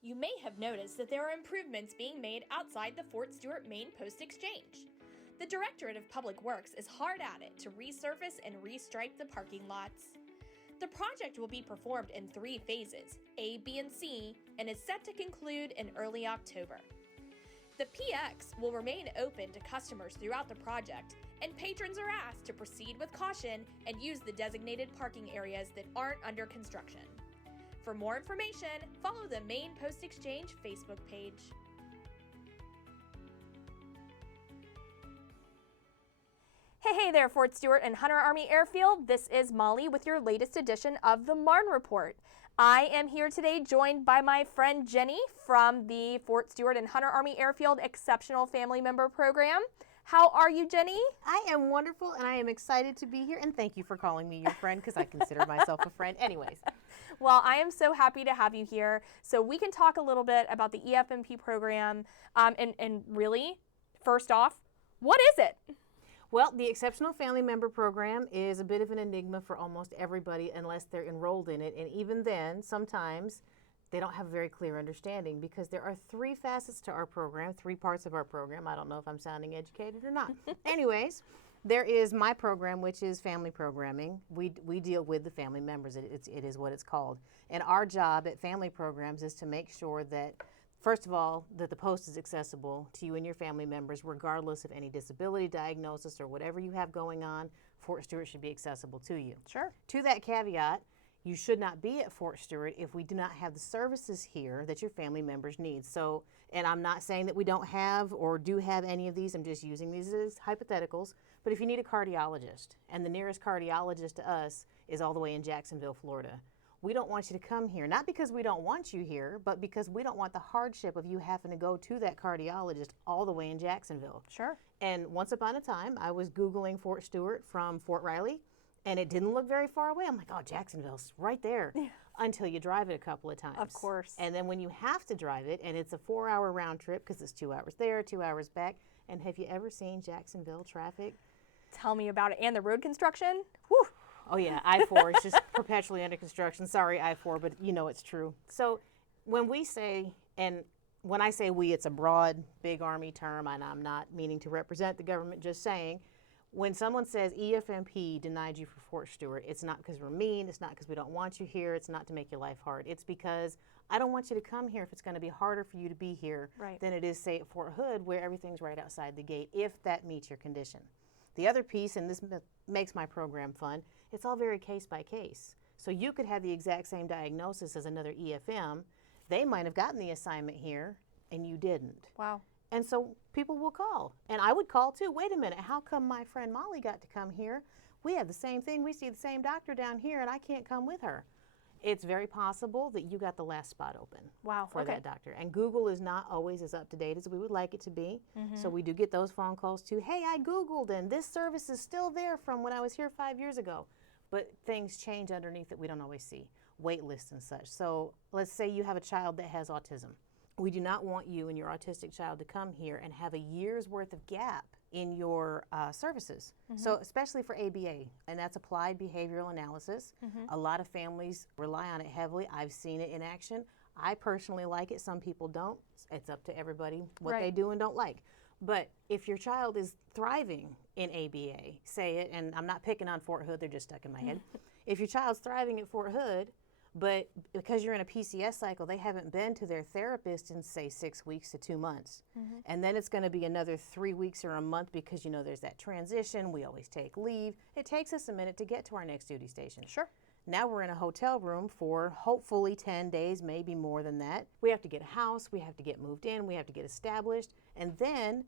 You may have noticed that there are improvements being made outside the Fort Stewart Main Post Exchange. The Directorate of Public Works is hard at it to resurface and restripe the parking lots. The project will be performed in 3 phases, A, B, and C, and is set to conclude in early October. The PX will remain open to customers throughout the project, and patrons are asked to proceed with caution and use the designated parking areas that aren't under construction. For more information, follow the Main Post Exchange Facebook page. Hey there, Fort Stewart and Hunter Army Airfield. This is Molly with your latest edition of the Marne Report. I am here today joined by my friend Jenny from the Fort Stewart and Hunter Army Airfield Exceptional Family Member Program. How are you, Jenny? I am wonderful, and I am excited to be here, and thank you for calling me your friend, because I consider myself a friend anyways. Well, I am so happy to have you here, so we can talk a little bit about the EFMP program, and really, first off, what is it? Well, the Exceptional Family Member Program is a bit of an enigma for almost everybody unless they're enrolled in it, and even then, sometimes they don't have a very clear understanding because there are 3 facets to our program, 3 parts of our program. I don't know if I'm sounding educated or not. Anyways, there is my program, which is family programming. We deal with the family members. It is what it's called. And our job at family programs is to make sure that, first of all, that the post is accessible to you and your family members, regardless of any disability diagnosis or whatever you have going on. Fort Stewart should be accessible to you. Sure. To that caveat, you should not be at Fort Stewart if we do not have the services here that your family members need. So, and I'm not saying that we don't have or do have any of these, I'm just using these as hypotheticals, but if you need a cardiologist, and the nearest cardiologist to us is all the way in Jacksonville, Florida, we don't want you to come here, not because we don't want you here, but because we don't want the hardship of you having to go to that cardiologist all the way in Jacksonville. Sure. And once upon a time, I was Googling Fort Stewart from Fort Riley, and it didn't look very far away. I'm like, oh, Jacksonville's right there, until you drive it a couple of times. Of course. And then when you have to drive it, and it's a 4-hour round trip because it's 2 hours there, 2 hours back. And have you ever seen Jacksonville traffic? Tell me about it. And the road construction? Whew. Oh yeah, I-4 is just perpetually under construction. Sorry, I-4, but you know it's true. So when we say, and when I say we, it's a broad, big Army term, and I'm not meaning to represent the government, just saying, when someone says EFMP denied you for Fort Stewart, it's not because we're mean, it's not because we don't want you here, it's not to make your life hard. It's because I don't want you to come here if it's going to be harder for you to be here than it is, say, at Fort Hood, where everything's right outside the gate, if that meets your condition. The other piece, and this makes my program fun, it's all very case by case. So you could have the exact same diagnosis as another EFM. They might have gotten the assignment here, and you didn't. Wow. And so people will call. And I would call too. Wait a minute, how come my friend Molly got to come here? We have the same thing. We see the same doctor down here, and I can't come with her. It's very possible that you got the last spot open for that doctor. And Google is not always as up to date as we would like it to be. So we do get those phone calls too. Hey, I Googled, and this service is still there from when I was here 5 years ago. But things change underneath that we don't always see, wait lists and such. So let's say you have a child that has autism. We do not want you and your autistic child to come here and have a year's worth of gap in your services. So especially for ABA, and that's applied behavioral analysis. A lot of families rely on it heavily. I've seen it in action. I personally like it. Some people don't. It's up to everybody what they do and don't like. But if your child is thriving in ABA, say it, and I'm not picking on Fort Hood, they're just stuck in my head. If your child's thriving at Fort Hood, but because you're in a PCS cycle, they haven't been to their therapist in, say, 6 weeks to 2 months. And then it's going to be another 3 weeks or a month because, you know, there's that transition. We always take leave. It takes us a minute to get to our next duty station. Sure. Now we're in a hotel room for hopefully 10 days, maybe more than that. We have to get a house. We have to get moved in. We have to get established. And then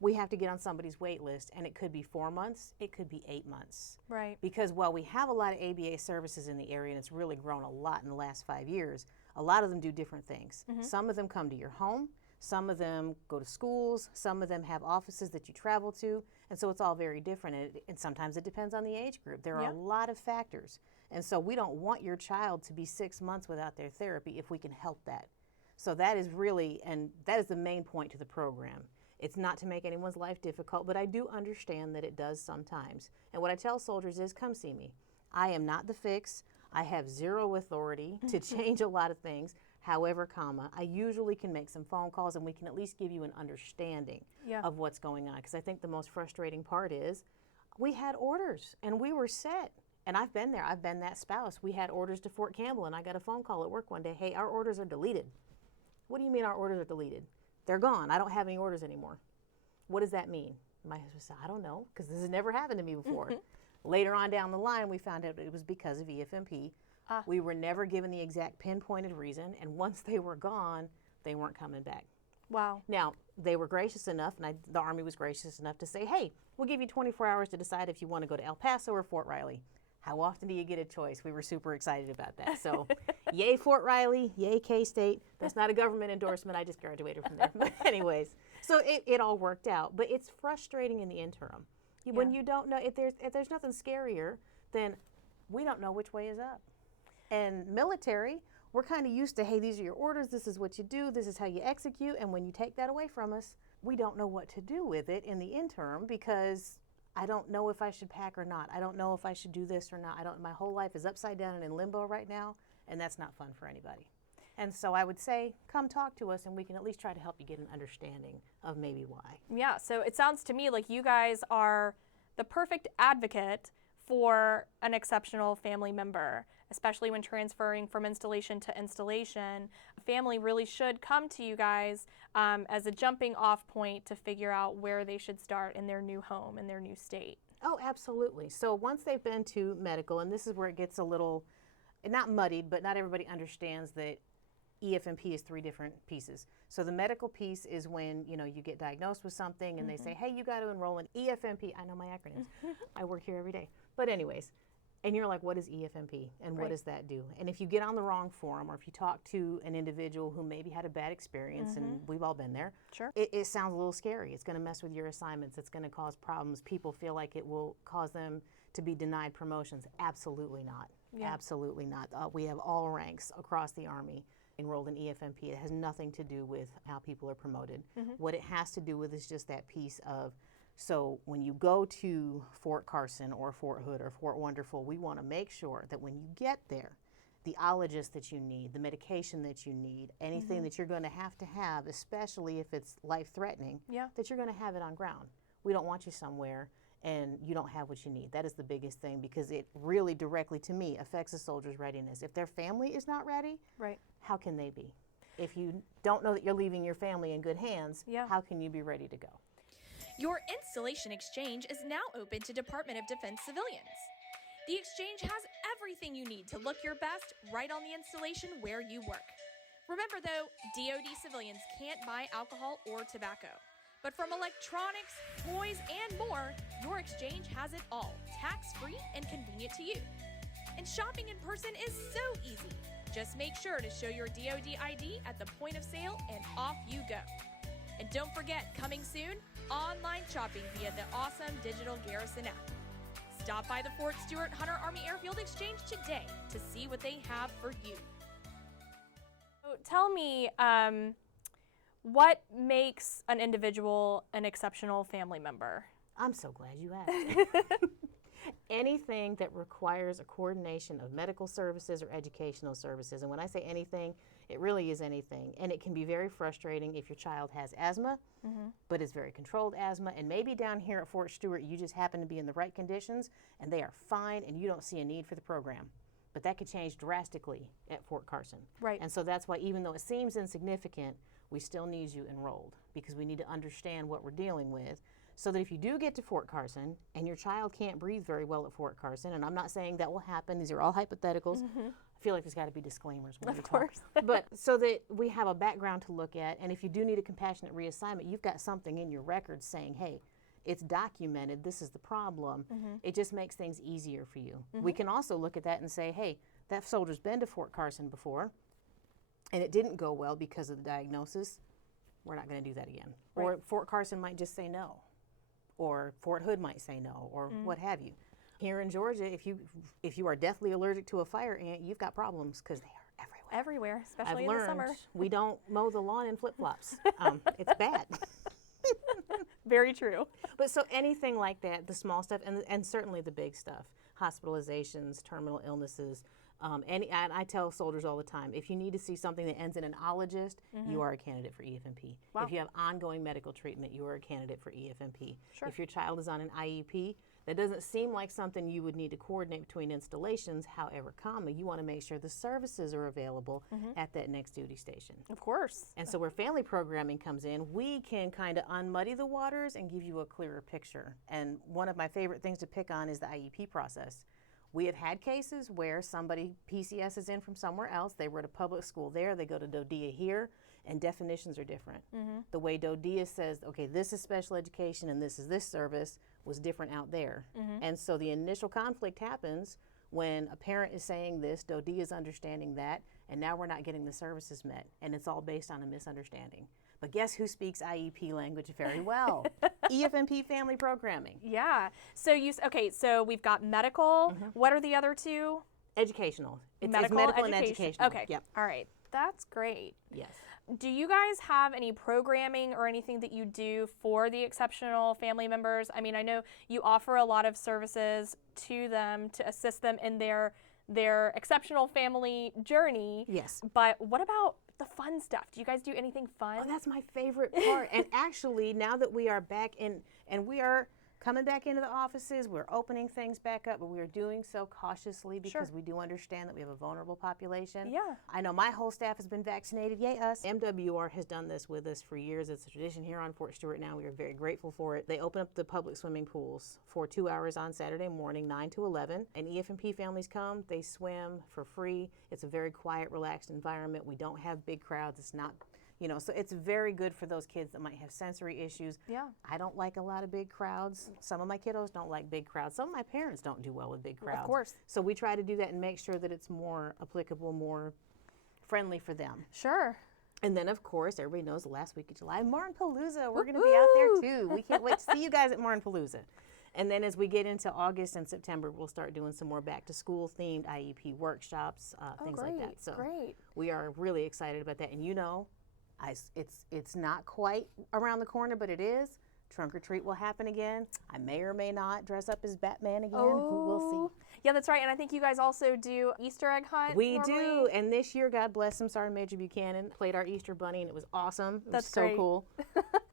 we have to get on somebody's wait list, and it could be 4 months, it could be 8 months. Right. Because while we have a lot of ABA services in the area, and it's really grown a lot in the last 5 years, a lot of them do different things. Some of them come to your home, some of them go to schools, some of them have offices that you travel to, and so it's all very different, and sometimes it depends on the age group. There are a lot of factors, and so we don't want your child to be 6 months without their therapy if we can help that. So that is really, and that is the main point to the program. It's not to make anyone's life difficult, but I do understand that it does sometimes. And what I tell soldiers is, come see me. I am not the fix. I have zero authority to change a lot of things. however, I usually can make some phone calls and we can at least give you an understanding of what's going on. Because I think the most frustrating part is we had orders and we were set. And I've been there. I've been that spouse. We had orders to Fort Campbell and I got a phone call at work one day. Hey, our orders are deleted. What do you mean our orders are deleted? They're gone. I don't have any orders anymore. What does that mean? My husband said, I don't know, because this has never happened to me before. Later on down the line, we found out it was because of EFMP. We were never given the exact pinpointed reason, and once they were gone, they weren't coming back. Wow. Now, they were gracious enough, and the Army was gracious enough to say, hey, we'll give you 24 hours to decide if you want to go to El Paso or Fort Riley. How often do you get a choice? We were super excited about that. So, yay Fort Riley, yay K-State. That's not a government endorsement. I just graduated from there. But anyways, so it all worked out. But it's frustrating in the interim. When you don't know, if there's nothing scarier than we don't know which way is up. And military, we're kind of used to, hey, these are your orders. This is what you do. This is how you execute. And when you take that away from us, we don't know what to do with it in the interim because I don't know if I should pack or not. I don't know if I should do this or not. My whole life is upside down and in limbo right now, and that's not fun for anybody. And so I would say, come talk to us and we can at least try to help you get an understanding of maybe why. Yeah, so it sounds to me like you guys are the perfect advocate for an exceptional family member, especially when transferring from installation to installation. A family really should come to you guys as a jumping off point to figure out where they should start in their new home, in their new state. Oh, absolutely. So once they've been to medical, and this is where it gets a little, not muddied, but not everybody understands that EFMP is 3 different pieces. So the medical piece is when, you get diagnosed with something and they say, hey, you got to enroll in EFMP. I know my acronyms. I work here every day. But anyways, and you're like, what is EFMP and what does that do? And if you get on the wrong forum or if you talk to an individual who maybe had a bad experience, and we've all been there, sure, it sounds a little scary. It's going to mess with your assignments. It's going to cause problems. People feel like it will cause them to be denied promotions. Absolutely not. Yeah. Absolutely not. We have all ranks across the Army enrolled in EFMP. It has nothing to do with how people are promoted. What it has to do with is just that piece of, so when you go to Fort Carson or Fort Hood or Fort Wonderful, we want to make sure that when you get there, the ologist that you need, the medication that you need, anything that you're going to have, especially if it's life-threatening, that you're going to have it on ground. We don't want you somewhere and you don't have what you need. That is the biggest thing because it really directly, to me, affects a soldier's readiness. If their family is not ready, how can they be? If you don't know that you're leaving your family in good hands, how can you be ready to go? Your installation exchange is now open to Department of Defense civilians. The exchange has everything you need to look your best right on the installation where you work. Remember though, DoD civilians can't buy alcohol or tobacco. But from electronics, toys, and more, your exchange has it all, tax-free and convenient to you. And shopping in person is so easy. Just make sure to show your DoD ID at the point of sale and off you go. And don't forget, coming soon, online shopping via the awesome digital Garrison app. Stop by the Fort Stewart-Hunter Army Airfield Exchange today to see what they have for you. So tell me, what makes an individual an exceptional family member? I'm so glad you asked. Anything that requires a coordination of medical services or educational services. And when I say anything, it really is anything. And it can be very frustrating if your child has asthma, but it's very controlled asthma. And maybe down here at Fort Stewart, you just happen to be in the right conditions and they are fine and you don't see a need for the program. But that could change drastically at Fort Carson. Right. And so that's why even though it seems insignificant, we still need you enrolled because we need to understand what we're dealing with. So that if you do get to Fort Carson and your child can't breathe very well at Fort Carson, and I'm not saying that will happen, these are all hypotheticals. I feel like there's got to be disclaimers when we talk. But so that we have a background to look at, and if you do need a compassionate reassignment, you've got something in your records saying, hey, it's documented, this is the problem. It just makes things easier for you. We can also look at that and say, hey, that soldier's been to Fort Carson before, and it didn't go well because of the diagnosis. We're not going to do that again. Right. Or Fort Carson might just say no. Or Fort Hood might say no, or what have you. Here in Georgia, if you are deathly allergic to a fire ant, you've got problems because they are everywhere. Everywhere, especially in the summer. We don't mow the lawn in flip-flops. It's bad. Very true. But so anything like that, the small stuff, and certainly the big stuff, hospitalizations, terminal illnesses, And I tell soldiers all the time, if you need to see something that ends in an ologist, you are a candidate for EFMP. Wow. If you have ongoing medical treatment, you are a candidate for EFMP. Sure. If your child is on an IEP, that doesn't seem like something you would need to coordinate between installations. However, you want to make sure the services are available at that next duty station. Of course. And so where family programming comes in, we can kind of unmuddy the waters and give you a clearer picture. And one of my favorite things to pick on is the IEP process. We have had cases where somebody PCS is in from somewhere else. They were at a public school there. They go to DODEA here, and definitions are different. The way DODEA says, okay, this is special education and this is this service, was different out there. And so the initial conflict happens when a parent is saying this, DODEA is understanding that, and now we're not getting the services met. And it's all based on a misunderstanding. But guess who speaks IEP language very well? EFMP family programming. Yeah. So so we've got medical. What are the other two? Educational. It's medical and educational. Okay. Yep. All right. That's great. Yes. Do you guys have any programming or anything that you do for the exceptional family members? I mean, I know you offer a lot of services to them to assist them in their exceptional family journey. Yes. But what about the fun stuff? Do you guys do anything fun? Oh, that's my favorite part. And actually, now that we are back in, and we are coming back into the offices, we're opening things back up, but we are doing so cautiously because we do understand that we have a vulnerable population. Yeah. I know my whole staff has been vaccinated. Yay, us. MWR has done this with us for years. It's a tradition here on Fort Stewart now. We are very grateful for it. They open up the public swimming pools for 2 hours on Saturday morning, 9 to 11. And EFMP families come, they swim for free. It's a very quiet, relaxed environment. We don't have big crowds. It's not, so it's very good for those kids that might have sensory issues. Yeah. I don't like a lot of big crowds. Some of my kiddos don't like big crowds. Some of my parents don't do well with big crowds. Of course. So we try to do that and make sure that it's more applicable, more friendly for them. Sure. And then, of course, everybody knows the last week of July, Marne-Palooza. We're going to be out there, too. We can't wait to see you guys at Marne-Palooza. And then as we get into August and September, we'll start doing some more back-to-school themed IEP workshops, things like that. So we are really excited about that. And it's not quite around the corner, but it is. Trunk or treat will happen again. I may or may not dress up as Batman again. Who will see? Yeah, that's right. And I think you guys also do Easter egg hunt. We do. And this year, God bless him, Sergeant Major Buchanan played our Easter bunny, and it was awesome. It was so cool.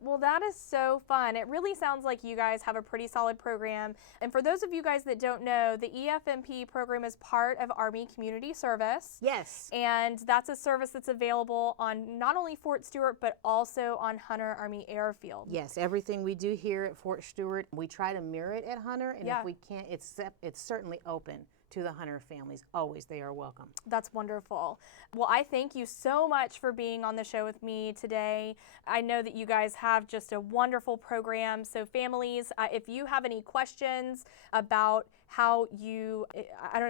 Well, that is so fun. It really sounds like you guys have a pretty solid program. And for those of you guys that don't know, the EFMP program is part of Army Community Service. Yes. And that's a service that's available on not only Fort Stewart, but also on Hunter Army Airfield. Yes, everything we do here at Fort Stewart, we try to mirror it at Hunter. And if we can't, it's certainly open to the Hunter families. Always, they are welcome. That's wonderful. Well, I thank you so much for being on the show with me today. I know that you guys have just a wonderful program. So families, if you have any questions about how you,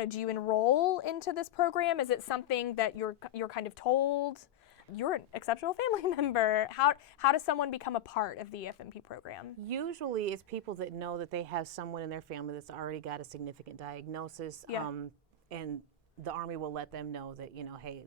do you enroll into this program? Is it something that you're kind of told? You're an exceptional family member. How does someone become a part of the EFMP program? Usually it's people that know that they have someone in their family that's already got a significant diagnosis. And the Army will let them know that, hey,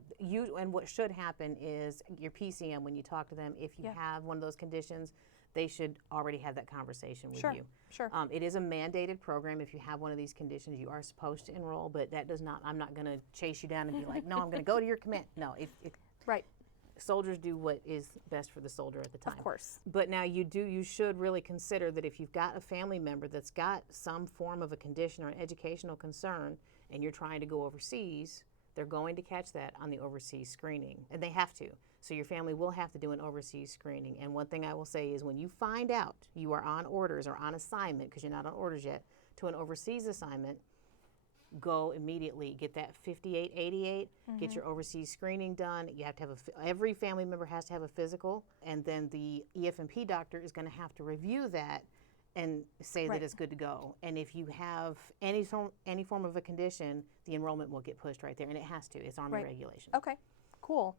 and what should happen is your PCM, when you talk to them, if you have one of those conditions, they should already have that conversation with you. Sure. It is a mandated program. If you have one of these conditions, you are supposed to enroll, but that does not, I'm not going to chase you down and be like, no, I'm going to go to your command. No, right. Soldiers do what is best for the soldier at the time. Of course. But now you should really consider that if you've got a family member that's got some form of a condition or an educational concern and you're trying to go overseas, they're going to catch that on the overseas screening, and they have to. So your family will have to do an overseas screening. And one thing I will say is when you find out you are on orders or on assignment, because you're not on orders yet, to an overseas assignment, go immediately, get that 5888, get your overseas screening done. You have to have every family member has to have a physical, and then the EFMP doctor is going to have to review that and say that it's good to go. And if you have any form of a condition, the enrollment will get pushed right there, and it has to. It's Army regulation. Okay, cool.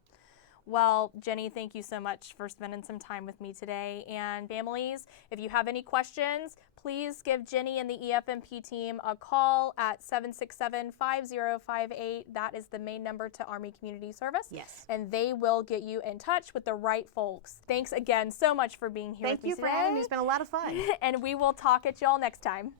Well, Jenny, thank you so much for spending some time with me today. And families, if you have any questions, please give Jenny and the EFMP team a call at 767-5058. That is the main number to Army Community Service. Yes. And they will get you in touch with the right folks. Thanks again so much for being here with me today. Thank you for having me. It's been a lot of fun. And we will talk at y'all next time.